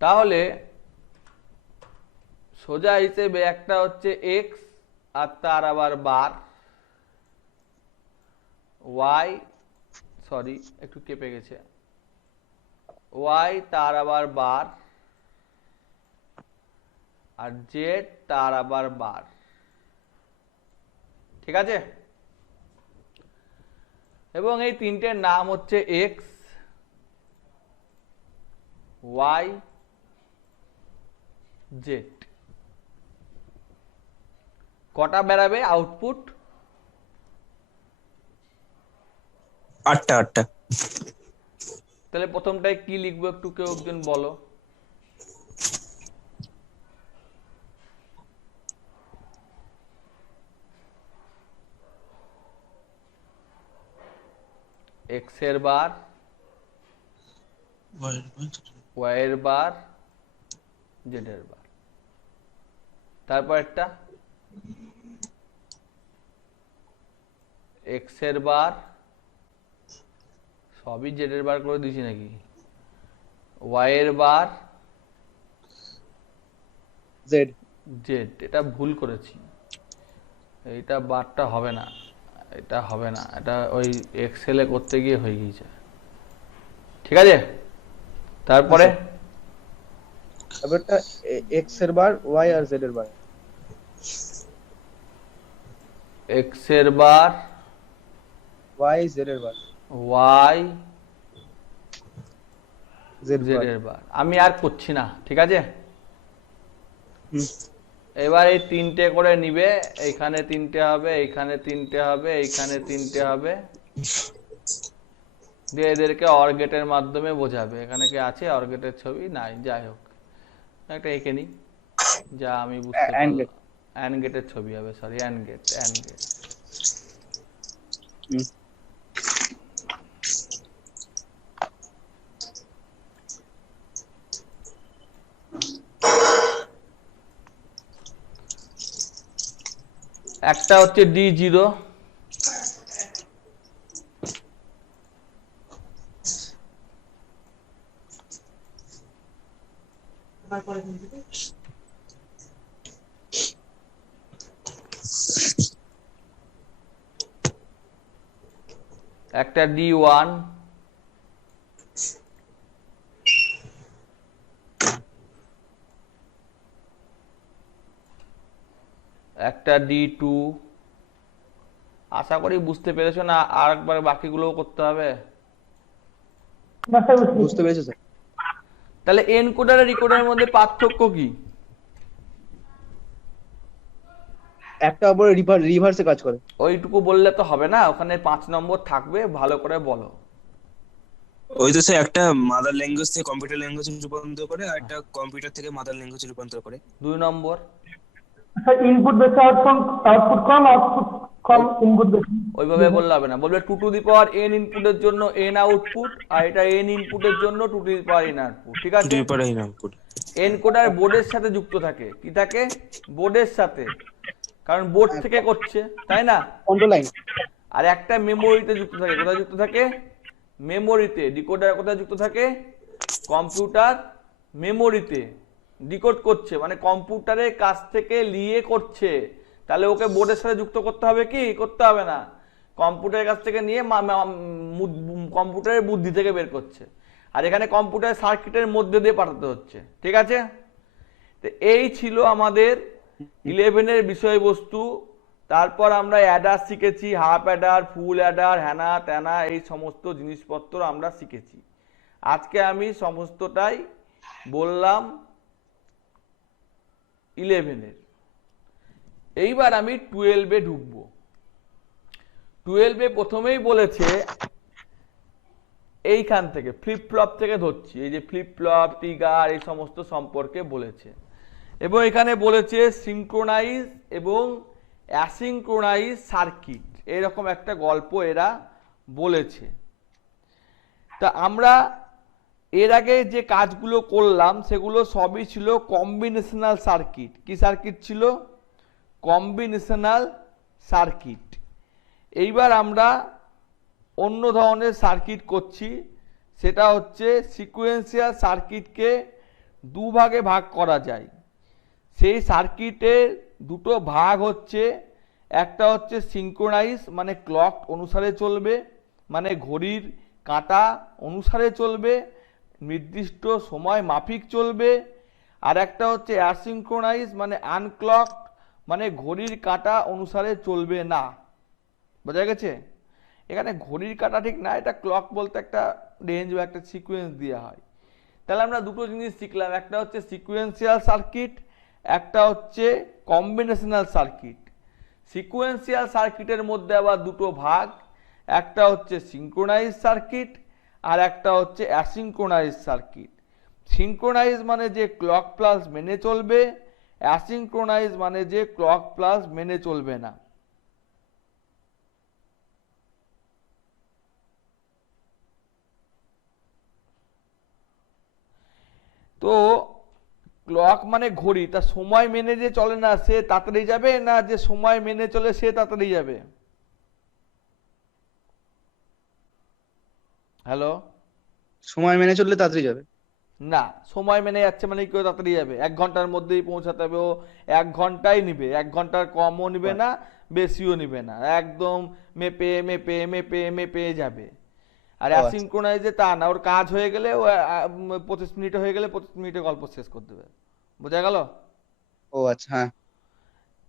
তাহলে সোজা হিসেবে একটা হচ্ছে এক্স আর তার আবার বার, ওয়াই, সরি একটু কেঁপে গেছে, ওয়াই তার আবার বার, আর জেড তার আবার বার। ঠিক আছে, এবং এই তিনটের নাম হচ্ছে এক্স, ওয়াই, জেড। কটা বেরাবে আউটপুট? 8টা। তাহলে প্রথমটায় কি লিখবো একটু কেউ একজন বলো। এক্স এর বার, ওয়াই এর বার, জেড এর বার। তারপর একটা এক্স এর বার, সবই জেড এর বার করে দিয়েছি নাকি, ওয়াই এর বার, জেড। জেড। এটা ভুল করেছি, এইটা বারটা হবে না, এটা হবে না, এটা ওই এক্সেলে করতে গিয়ে হয়ে গিয়েছে। ঠিক আছে, তারপরে এবারটা এক্স এর বার, ওয়াই আর জেড এর বার। এক্স এর বার, ওয়াই জেড এর বার, ওয়াই জেড জেড এর বার। আমি আর করছি না, ঠিক আছে। এবার এই তিনটে করে নিবে, এইখানে তিনটে হবে, এইখানে তিনটে হবে, এইখানে তিনটে হবে, দিয়ে এদেরকে অর গেটের মাধ্যমে বোঝাবে। এখানে কি আছে অর গেটের ছবি? নাই, যাই হোক একটা এঁকে নিই, যা আমি বুঝতে পারলাম। অ্যান্ড গেটের ছবি হবে, sorry AND gate, AND gate. একটা হচ্ছে D0, একটা D1, একটা D2। আশা করি বুঝতে পেরেছো না? আর একবার বাকিগুলোও করতে হবে। বুঝতে পেরেছো স্যার? তাহলে এনকোডার আর ডিকোডারের মধ্যে পার্থক্য কি? একটা আবার রিভার্সে কাজ করে। ওইটুকু বললে তো হবে না, ওখানে 5 নম্বর থাকবে, ভালো করে বলো। ওই তো স্যার, একটা মাদার ল্যাঙ্গুয়েজ থেকে কম্পিউটার ল্যাঙ্গুয়েজে রূপান্তর করে, আর একটা কম্পিউটার থেকে মাদার ল্যাঙ্গুয়েজে রূপান্তর করে। 2 নম্বর ইনপুট বেশি আউটপুট কম, আউটপুট কম ইনপুট বেশি। ওইভাবে বললে হবে না, বলবে 2 টু দি পাওয়ার n ইনপুটের জন্য n আউটপুট, আর এটা n ইনপুটের জন্য 2 to the power n output. ঠিক আছে, আউটপুট এনকোডার বোর্ডের সাথে যুক্ত থাকে। কি থাকে? বোর্ডের সাথে, কারণ বোর্ড থেকে করছে, তাই না? Control line. আর একটা মেমোরিতে যুক্ত থাকে। কোথায় যুক্ত থাকে? মেমোরিতে। ডিকোডার কোথায় যুক্ত থাকে? কম্পিউটার মেমোরিতে ডিকোড করছে, মানে কম্পিউটারের কাছ থেকে নিয়ে করছে। তাহলে ওকে বোর্ডের সাথে যুক্ত করতে হবে কি? করতে হবে না, কম্পিউটারের কাছ থেকে নিয়ে কম্পিউটারের বুদ্ধি থেকে বের করছে। আর এখানে কম্পিউটার সার্কিটের মধ্যে দিয়ে পাঠাতে হচ্ছে। ঠিক আছে, তো এই ছিল আমাদের 11-এর বিষয়বস্তু। তারপর আমরা অ্যাডার শিখেছি, হাফ অ্যাডার, ফুল অ্যাডার, হ্যানা ত্যানা, এই সমস্ত জিনিসপত্র আমরা শিখেছি। আজকে আমি সমস্তটাই বললাম 11-এর। এইবার আমি 12-এ ঢুকবো। 12-এ প্রথমেই বলেছে এইখান থেকে ফ্লিপ ফ্লপ থেকে ধরছি, এই যে ফ্লিপ ফ্লপ, ট্রিগার, এই সমস্ত সম্পর্কে বলেছে। এবং এখানে বলেছে সিঙ্ক্রোনাইজ এবং অ্যাসিঙ্ক্রোনাইজ সার্কিট, এরকম একটা গল্প এরা বলেছে। তা আমরা এর আগে যে কাজগুলো করলাম সেগুলো সবই ছিল কম্বিনেশনাল সার্কিট। কি সার্কিট ছিল? Combinational circuit. এইবার আমরা অন্য ধরনের সার্কিট করছি, সেটা হচ্ছে সিকোয়েন্সিয়াল সার্কিটকে দুভাগে ভাগ করা যায়। সেই সার্কিটের দুটো ভাগ হচ্ছে, একটা হচ্ছে সিঙ্ক্রোনাইজ মানে ক্লক অনুসারে চলবে, মানে ঘড়ির কাঁটা অনুসারে চলবে, নির্দিষ্ট সময় মাফিক চলবে। আর একটা হচ্ছে অ্যাসিঙ্ক্রোনাইজ মানে আনক্লক মানে ঘড়ির কাঁটা অনুসারে চলবে না। বোঝা গেছে? এখানে ঘড়ির কাঁটা ঠিক না, এটা ক্লক বলতে একটা রেঞ্জ বা একটা সিকোয়েন্স দেওয়া হয়। তাহলে আমরা দুটো জিনিস শিখলাম, একটা হচ্ছে সিকোয়েন্সিয়াল সার্কিট, একটা হচ্ছে কম্বিনেশনাল সার্কিট। সিকোয়েন্সিয়াল সার্কিটের মধ্যে আবার দুটো ভাগ, একটা হচ্ছে সিঙ্ক্রোনাইজ সার্কিট আর একটা হচ্ছে অ্যাসিঙ্ক্রোনাইজ সার্কিট। সিঙ্ক্রোনাইজ মানে যে ক্লক প্লাস মেনে চলবে, অ্যাসিঙ্ক্রোনাইজ মানে যে ক্লক প্লাস মেনে চলবে না। তো ক্লক মানে ঘড়ি, তার সময় মেনে যে চলে না সে তাড়াতাড়ি যাবে, না যে সময় মেনে চলে সে তাড়াতাড়ি যাবে? হ্যালো? সময় মেনে চললে তাড়াতাড়ি যাবে। না, সময় মেনে যাচ্ছে মানে কেউ তাড়াতাড়ি যাবে? 1 ঘন্টার মধ্যেই পৌঁছাতে হবে, ও 1 ঘন্টাই নিবে, 1 ঘন্টার কমও নিবে না, বেশিও নিবে না, একদম মেপে মেপে মেপে মেপে যাবে। আর আচ্ছা। অ্যাসিঙ্ক্রোনাইজে তা না, ওর কাজ হয়ে গেলে ও 25 মিনিটে হয়ে গেলে 25 মিনিটে গল্প শেষ করে দেবে। বোঝা গেল? ও আচ্ছা, হ্যাঁ।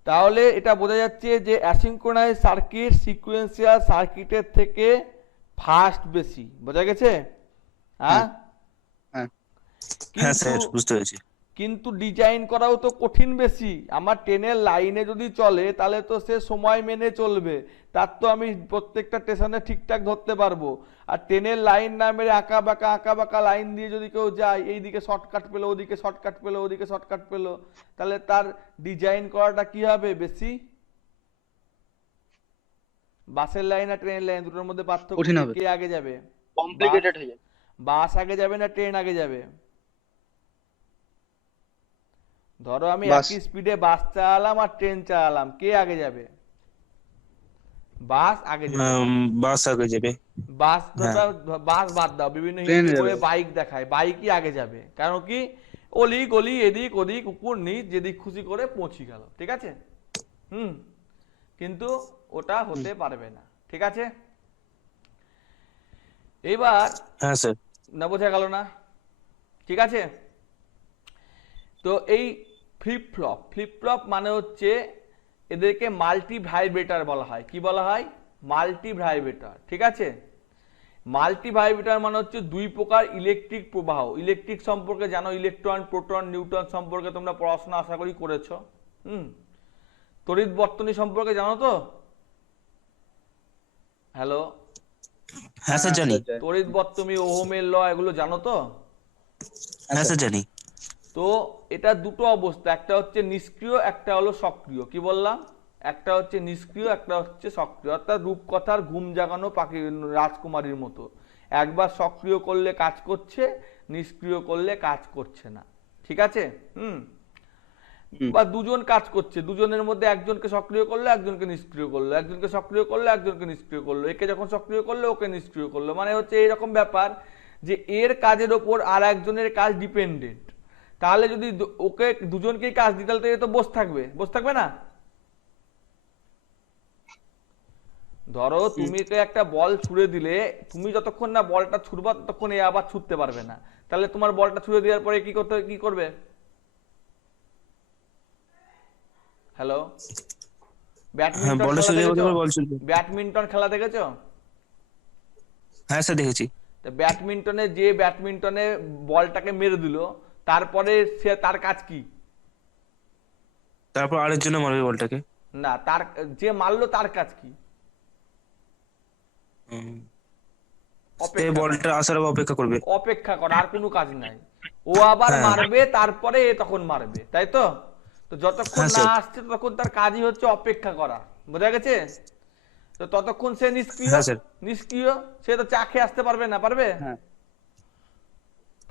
তাহলে এটা বোঝা যাচ্ছে যে অ্যাসিঙ্ক্রোনাইজ সার্কিট সিকোয়েন্সিয়াল সার্কিটের থেকে ফাস্ট বেশি। বোঝা গেছে? হ্যাঁ? হ্যাঁ। হ্যাঁ স্যার, কিন্তু বুঝতে পেরেছি। কিন্তু ডিজাইন করাও তো কঠিন বেশি। আমার ট্রেনের লাইনে যদি চলে তাহলে তো সে সময় মেনে চলবে, তার তো আমি প্রত্যেকটা স্টেশনে ঠিকঠাক ধরতে পারবো। আর ট্রেনের লাইন না মেরে আঁকা বাঁকা লাইন দিয়ে যদি কেউ যায়, এইদিকে শর্টকাট পেলো, ওদিকে শর্টকাট পেলো, ওদিকে শর্টকাট পেলো, তাহলে তার ডিজাইন করাটা কি হবে বেশি? বাসের লাইন আর ট্রেনের লাইন দুটোর মধ্যে পার্থক্য কঠিন কি? হবে। কে আগে যাবে? কমপ্লিকেটেড হয়ে যায়। বাস আগে যাবে না ট্রেন আগে যাবে? ধরো আমি বাস। একই স্পিডে বাস চালালাম আর ট্রেন চালালাম, কে আগে যাবে? বাস আগে যাবে। বাস আগে যাবে। বাস হ্যাঁ। বাস বাদ দাও, বিভিন্ন ট্রেন হিন্দি যাবে। করে বাইক দেখায়, বাইকই আগে যাবে। কারণ কি? অলি গলি এদিক ওদিক উপর নিচ যেদিক খুশি করে পৌঁছে গেল। ঠিক আছে? কিন্তু ওটা হতে পারবে না। ঠিক আছে? এইবার হ্যাঁ স্যার। না, বোঝা গেল না? ঠিক আছে? তো এই ফ্লিপ ফ্লপ মানে হচ্ছে এদেরকে মাল্টি ভাইব্রেটার বলা হয়। কি বলা হয়? Multi vibrator. ঠিক আছে? মাল্টি ভাইব্রেটার মানে হচ্ছে দুই প্রকার ইলেকট্রিক প্রবাহ। ইলেকট্রিক সম্পর্কে জানো, ইলেকট্রন প্রোটন নিউট্রন সম্পর্কে তোমরা পড়াশোনা আশা করি করেছো। তড়িৎ বর্তনী সম্পর্কে জানো তো? হ্যালো? হ্যাঁ স্যার জানি। তড়িৎ বর্তনী, ওহমের ল, এগুলো জানো তো? হ্যাঁ স্যার জানি। তো এটা দুটো অবস্থা, একটা হচ্ছে নিষ্ক্রিয়, একটা হলো সক্রিয়। কি বললাম? একটা হচ্ছে নিষ্ক্রিয়, একটা হচ্ছে সক্রিয়। অর্থাৎ রূপকথার ঘুম জাগানো পাখি রাজকুমারীর মতো, একবার সক্রিয় করলে কাজ করছে, নিষ্ক্রিয় করলে কাজ করছে না। ঠিক আছে? বা দুজন কাজ করছে, দুজনের মধ্যে একজনকে সক্রিয় করলো, একজনকে নিষ্ক্রিয় করলো, একজনকে সক্রিয় করলো, একজনকে নিষ্ক্রিয় করলো, একে যখন সক্রিয় করলো ওকে নিষ্ক্রিয় করলো। মানে হচ্ছে এইরকম ব্যাপার যে এর কাজের ওপর আর একজনের কাজ ডিপেন্ডেন্ট। তাহলে যদি ওকে দুজনকেই কাজ দিতে, তাহলে তো এ তো বসে থাকবে না? ধরো তুমি একটা বল ছুড়ে দিলে, তুমি যতক্ষণ না বলটা ছুড়বা ততক্ষণ এ আবার ছুটতে পারবে না। তাহলে তোমার বলটা ছুড়ে দেওয়ার পরে কি করবে? হ্যালো? হ্যাঁ, ব্যাডমিন্টন বলটা খেলা সোজা করতে দেখেছো? পারে, বল চলবে। ব্যাডমিন্টন খেলা দেখেছো? হ্যাঁ স্যার, দেখেছি। তো ব্যাডমিন্টনে বলটাকে মেরে দিল, তারপরে সে তার কাজ কি? তারপর আরেক জন্য মারবে বলটাকে। না, তার যে মারলো তার কাজ কি? সে অপেক্ষা করা। বলটা আসার অপেক্ষা করবে। অপেক্ষা করা, আর কোনো কাজ নাই। ও আবার হ্যাঁ মারবে, তারপরে এ তখন মারবে, তাই তো? তো যতক্ষণ হ্যাঁ না স্যার। আসছে ততক্ষণ তার কাজই হচ্ছে অপেক্ষা করা। বোঝা গেছে? তো ততক্ষণ সে নিষ্ক্রিয়। হ্যাঁ স্যার। নিষ্ক্রিয়, সে তো চা খেয়ে আসতে পারবে না, পারবে? হ্যাঁ।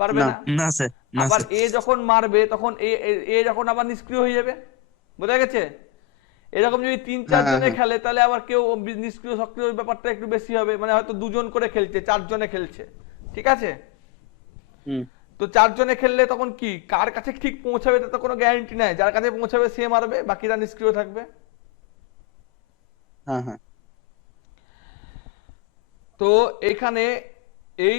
পারবে না। না। না স্যার, না আবার স্যার। এ যখন মারবে তখন এ যখন আবার নিষ্ক্রিয় হয়ে যাবে। বোঝা গেছে? এরকম যদি 3-4 হ্যাঁ জনে হ্যাঁ। খেলে, তাহলে আবার কেউ নিষ্ক্রিয় সক্রিয় ব্যাপারটা একটু বেশি হবে, মানে হয়তো 2 জন করে খেলছে, 4 জনে খেলছে, ঠিক আছে? হুম। তো 4 জনে খেললে তখন কি, কার কাছে ঠিক পৌঁছাবে তার তো কোনো গ্যারান্টি নাই। যার কাছে পৌঁছাবে সে মারবে, বাকিরা নিষ্ক্রিয় থাকবে। হ্যাঁ হ্যাঁ। তো এখানে এই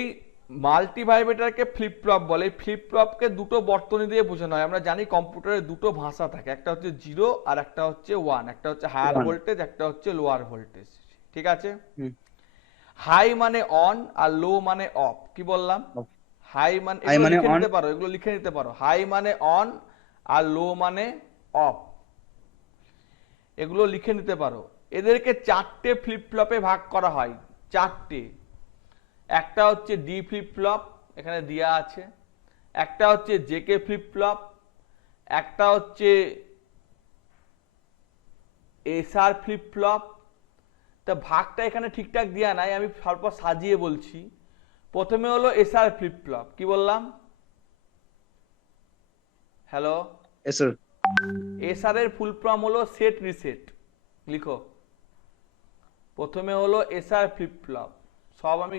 মাল্টিভাইব্রেটরকে ফ্লিপ ফ্লপ বলে। ফ্লিপ ফ্লপকে দুটো বর্তনী দিয়ে বোঝানো হয়। আমরা জানি কম্পিউটারে দুটো ভাষা থাকে, একটা হচ্ছে 0 আর একটা হচ্ছে 1, একটা হচ্ছে হায়ার One. ভোল্টেজ, একটা হচ্ছে লোয়ার ভোল্টেজ, ঠিক আছে? হুম। হাই মানে অন আর লো মানে অফ। কি বললাম? Off. হাই মানে, High এগুলো মানে লিখে on. নিতে পারো, এগুলো লিখে নিতে পারো। হাই মানে অন আর লো মানে অফ, এগুলো লিখে নিতে পারো। এদেরকে 4টে ফ্লিপ ফ্লপে ভাগ করা হয়, 4টে। একটা হচ্ছে ডি ফ্লিপ ফ্লপ, এখানে দেয়া আছে। একটা হচ্ছে জেকে ফ্লিপ ফ্লপ, একটা হচ্ছে এসআর ফ্লিপ ফ্লপ। তা ভাগটা এখানে ঠিকঠাক দেয়া নাই, আমি স্বল্প সাজিয়ে বলছি। প্রথমে হলো এসআর ফ্লিপ ফ্লপ। কি বললাম? হ্যালো? Yes sir. এসআর এর ফুল ফর্ম হলো সেট রিসেট। লিখো। প্রথমে হলো এসআর ফ্লিপ ফ্লপ। সব আমি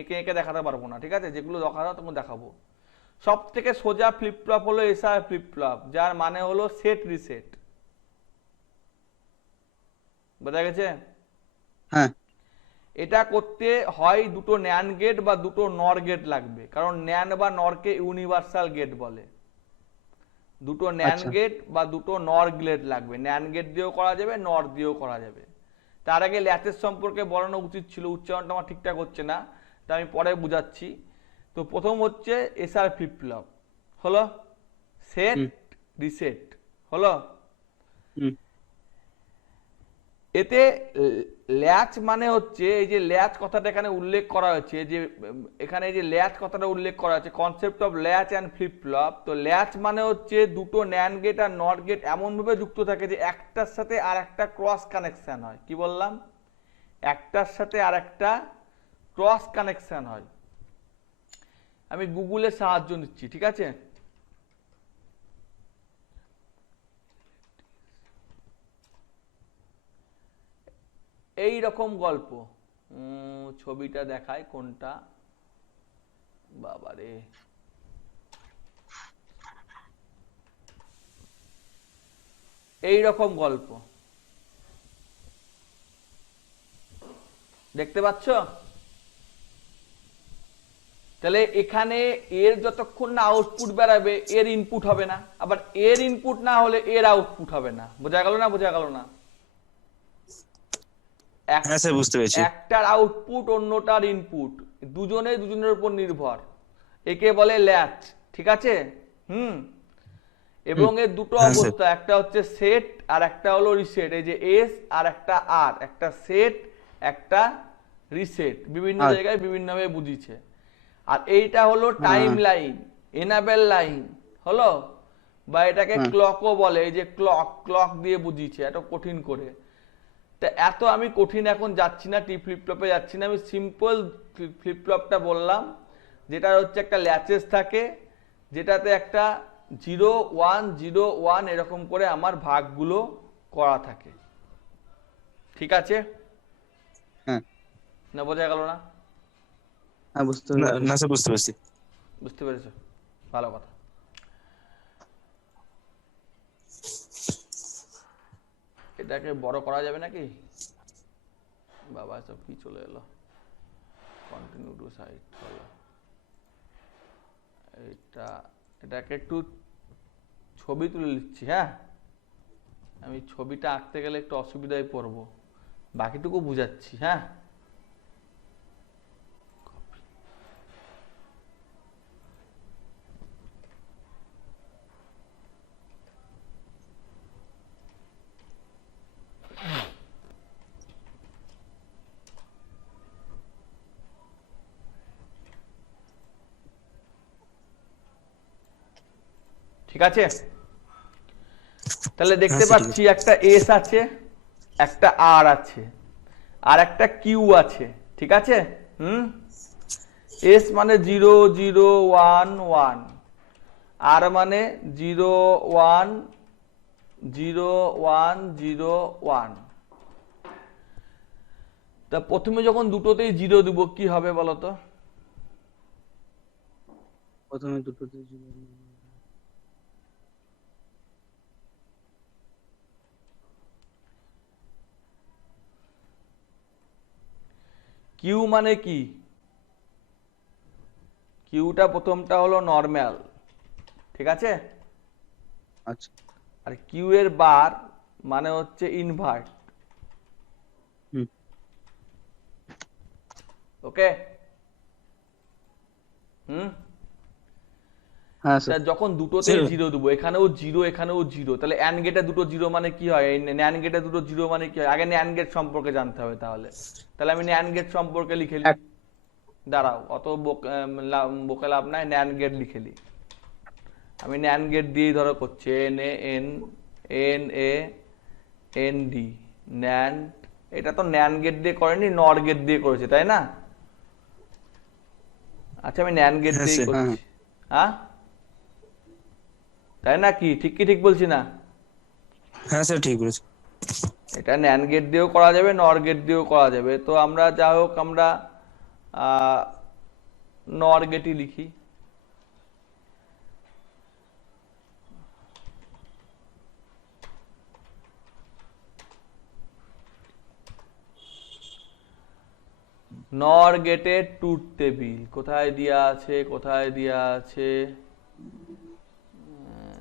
এঁকে এঁকে দেখাতে পারবো না, ঠিক আছে? যেগুলো দেখাবো তখন দেখাবো। সব থেকে সোজা ফ্লিপ ফ্লপ হলো এসআর ফ্লিপ ফ্লপ, যার মানে হলো সেট রিসেট। বোঝা গেছে? হ্যাঁ। এটা করতে হয় দুটো ন্যান্ড গেট বা দুটো নর গেট লাগবে, কারণ ন্যান্ড বা নরকে ইউনিভার্সাল গেট বলে। দুটো ন্যান্ড আচ্ছা। গেট বা দুটো নর গেট লাগবে। ন্যান্ড গেট দিয়েও করা যাবে, নর দিয়েও করা যাবে। তার আগে ল্যাচেস সম্পর্কে বলানো উচিত ছিল, উচ্চারণটা আমার ঠিকঠাক হচ্ছে না, তা আমি পরে বুঝাচ্ছি। তো প্রথম হচ্ছে এসআর ফ্লিপ ফ্লপ, হলো সেট হুম। রিসেট, হলো। হুম। এতে ল্যাচ মানে হচ্ছে, এই যে ল্যাচ কথাটা এখানে উল্লেখ করা হয়েছে, যে এখানে এই যে ল্যাচ কথাটা উল্লেখ করা আছে, concept of latch and flip flop. তো ল্যাচ মানে হচ্ছে দুটো ন্যান্ড গেট আর নট গেট এমন ভাবে যুক্ত থাকে যে একটার সাথে আর একটা ক্রস কানেকশন হয়। কি বললাম? একটার সাথে আর একটা ক্রস কানেকশন হয়। আমি গুগলের সাহায্য নিচ্ছি, ঠিক আছে? এই রকম গল্প। ছবিটা দেখায় কোনটা, বাবারে। এই রকম গল্প দেখতে পাচ্ছ? তাহলে এখানে এর যতক্ষণ না আউটপুট বেরাবে এর ইনপুট হবে না, আবার এর ইনপুট না হলে এর আউটপুট হবে না। বোঝা গেল না? বোঝা গেল না? হ্যাঁ স্যার, বুঝতে পেরেছি। একটার আউটপুট অন্যটার ইনপুট, দুজনে দুজনের উপর নির্ভর। একে বলে ল্যাচ, ঠিক আছে? এবং এর দুটো হ্যাঁ স্যার। অবস্থা, একটা হচ্ছে সেট আর একটা হলো রিসেট। এই যে এস আর একটা আর, একটা সেট একটা রিসেট, বিভিন্ন আর জায়গায় বিভিন্ন ভাবে বুঝিয়েছে। আর এইটা হলো টাইম লাইন, এনাবেল লাইন, হলো। বা এটাকে হ্যাঁ। ক্লকও বলে, এই যে ক্লক, ক্লক দিয়ে বুঝিয়েছে এত কঠিন করে। তা এত আমি কঠিন এখন যাচ্ছি না, টি ফ্লিপ ফ্লপে যাচ্ছি না, আমি সিম্পল ফ্লিপ ফ্লপটা বললাম, যেটা হচ্ছে একটা ল্যাচেস থাকে, যেটাতে একটা 0 1 0 1 এরকম করে আমার ভাগগুলো করা থাকে, ঠিক আছে? হ্যাঁ। না বোঝা গেল না? হ্যাঁ, বুঝতে না পেরেছি। না স্যার, বুঝতে পেরেছি। বুঝতে পেরেছো? ভালো কথা। এটাকে বড় করা যাবে নাকি? বাবা সব কি চলে এলো, কন্টিনিউ টু সাইট হলো। এটাকে একটু ছবি তুলে নিচ্ছি, হ্যাঁ? আমি ছবিটা আঁকতে গেলে একটু অসুবিধায় পড়বো, বাকিটুকু বুঝাচ্ছি। হ্যাঁ, ঠিক আছে। তাহলে দেখতে স্যার, ঠিক পাচ্ছি একটা এস আছে, একটা আর আছে, আর একটা কিউ আছে। ঠিক আছে। এস মানে 0 0 1 1, আর মানে 0 1 0 1 0 1। তা প্রথমে যখন দুটোতেই 0 দিব কি হবে বলো তো? প্রথমে দুটোতে জিরো। কিউ মানে কি? কিউটা প্রথমটা হলো নরমাল, ঠিক আছে। আচ্ছা। আর কিউ এর বার মানে হচ্ছে ইনভার্ট। হুম। ওকে। হ্যাঁ তা স্যার। যখন দুটোতেই 0 দেবো, এখানেও 0 এখানেও 0, তাহলে অ্যান্ড গেটে দুটো 0 মানে কি হয়? এই ন্যান্ড গেটে দুটো 0 মানে কি হয়? আগে ন্যান্ড গেট সম্পর্কে জানতে হবে। তাহলে তাহলে আমি ন্যান্ড গেট সম্পর্কে লিখে নিই। দাঁড়াও, অত বকে লাভ নাই, ন্যান্ড গেট লিখে নিই। আমি ন্যান্ড গেট দিয়েই ধরো করছি, NAND ন্যান্ড। এটা তো ন্যান্ড গেট দিয়ে করেনি, নর গেট দিয়ে করেছে, তাই না? আচ্ছা, আমি ন্যান্ড গেট হ্যাঁ দিয়েই স্যার। করছি। হ্যাঁ, তাই না? কি ঠিক কি ঠিক বলছি না? হ্যাঁ স্যার, ঠিক বলেছেন। এটা ন্যান্ড গেট দিয়েও করা যাবে, নর গেট দিয়েও করা যাবে। তো আমরা যা হোক আমরা নর গেটই লিখি। নর গেটের ট্রুথ টেবিল কোথায় দেয়া আছে? কোথায় দেয়া আছে?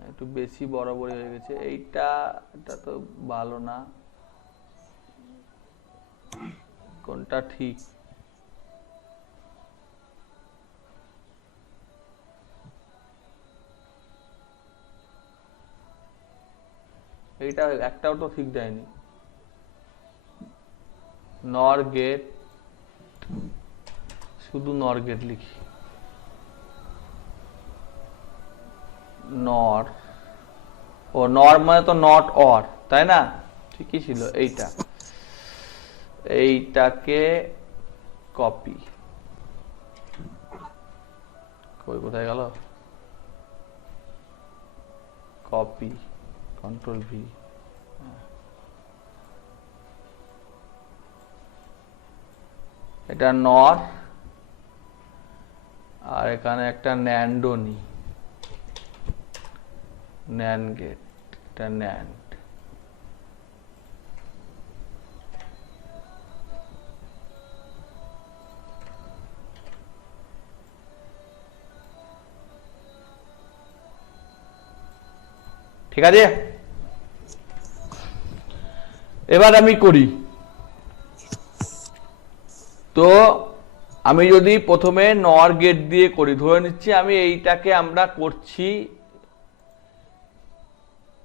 একটু বেশি বড় বড় হয়ে গেছে এইটা। এটা তো ভালো না। কোনটা ঠিক? এইটা একটাও তো ঠিক দেয়নি। নর গেট, শুধু নর গেট লিখি। নর, ও নর মানে তো নট অর, তাই না? ঠিকই ছিল এইটা। এইটাকে কপি, কোথায় গেল? Copy, control V. এটা নর, আর এখানে একটা ন্যান্ডও নি, ন্যান্ড গেট। এটা ন্যান্ড। ঠিক আছে, এবার আমি করি। তো আমি যদি প্রথমে নর গেট দিয়ে করি, ধরে নিচ্ছি আমি এইটাকে আমরা করছি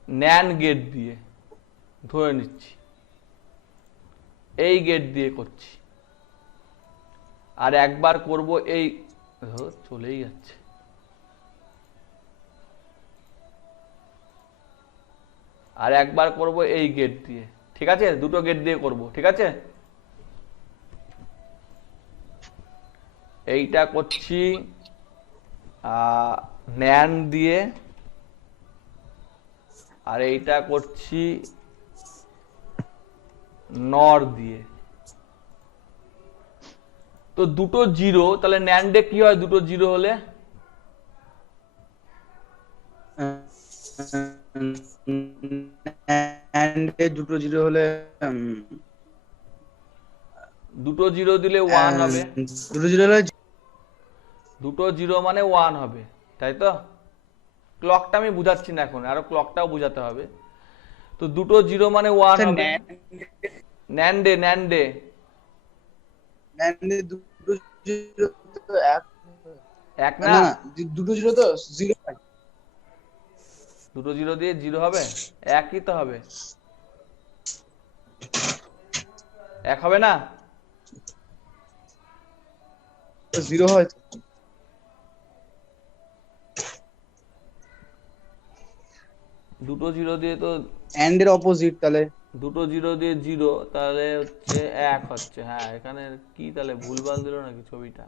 ন্যান্ড গেট দিয়ে, ধরে নিচ্ছি এই গেট দিয়ে করছি। আর একবার করব এই, চলেই যাচ্ছে। আর একবার করব এই গেট দিয়ে। ঠিক আছে, দুটো গেট দিয়ে করব। ঠিক আছে, এইটা করছি ন্যান্ড দিয়ে, আর এইটা করছি নর দিয়ে। তো দুটো 0, তাহলে ন্যান্ডে কি হয় দুটো 0 হলে? দুটো জিরো হলে দুটো 0 দিলে 1 হবে। দুটো জিরো হলে দুটো 0 মানে 1 হবে, তাই তো? ক্লকটা আমি বুঝাচ্ছি না এখন, আরো ক্লকটাও বুঝাতে হবে। তো দুটো জিরো মানে ওয়ান স্যার হবে। ন্যান্ডে ন্যান্ডে ন্যান্ডে দুটো জিরো তো এক এক না না, না দুটো জিরো তো জিরো দুটো জিরো দিয়ে জিরো হবে, একই তো হবে, এক হবে না? জিরো হয় তো। দুটো জিরো দিয়ে তো, এন্ড এর অপোজিট তাহলে দুটো জিরো দিয়ে জিরো তাহলে হচ্ছে এক হচ্ছে। হ্যাঁ, এখানে কি তাহলে ভুলভাল দিল নাকি ছবিটা?